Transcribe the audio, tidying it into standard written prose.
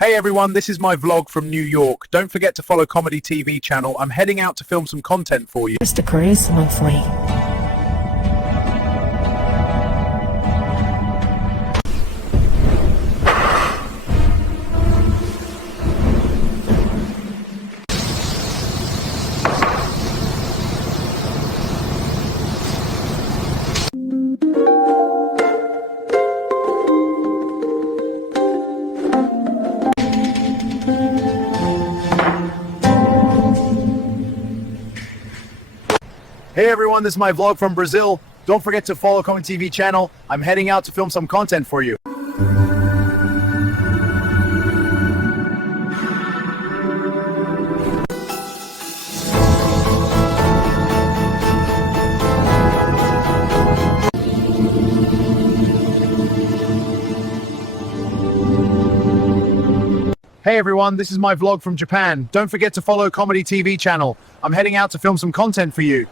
Hey everyone, this is my vlog from New York. Don't forget to follow Comedy TV channel. I'm heading out to film some content for you. Mr. Chris Monthly. Hey everyone, this is my vlog from Brazil. Don't forget to follow Comedy TV channel. I'm heading out to film some content for you. Hey everyone, this is my vlog from Japan. Don't forget to follow Comedy TV channel. I'm heading out to film some content for you.